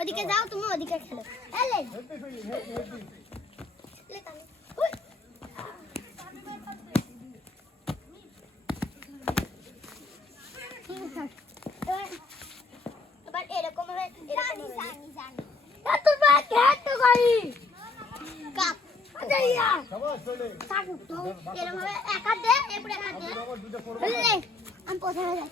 ওদিকে যাও, তুমি ওদিকে খেলো। এবার এরকম হবে, এরকম হবে। এত বাট হেড তো গাড়ি কাপ আচ্ছা ইয়া থাকো তো এরকম হবে। এক হাত দে, এরপর এক হাত দে। আমি কোথায় যাই?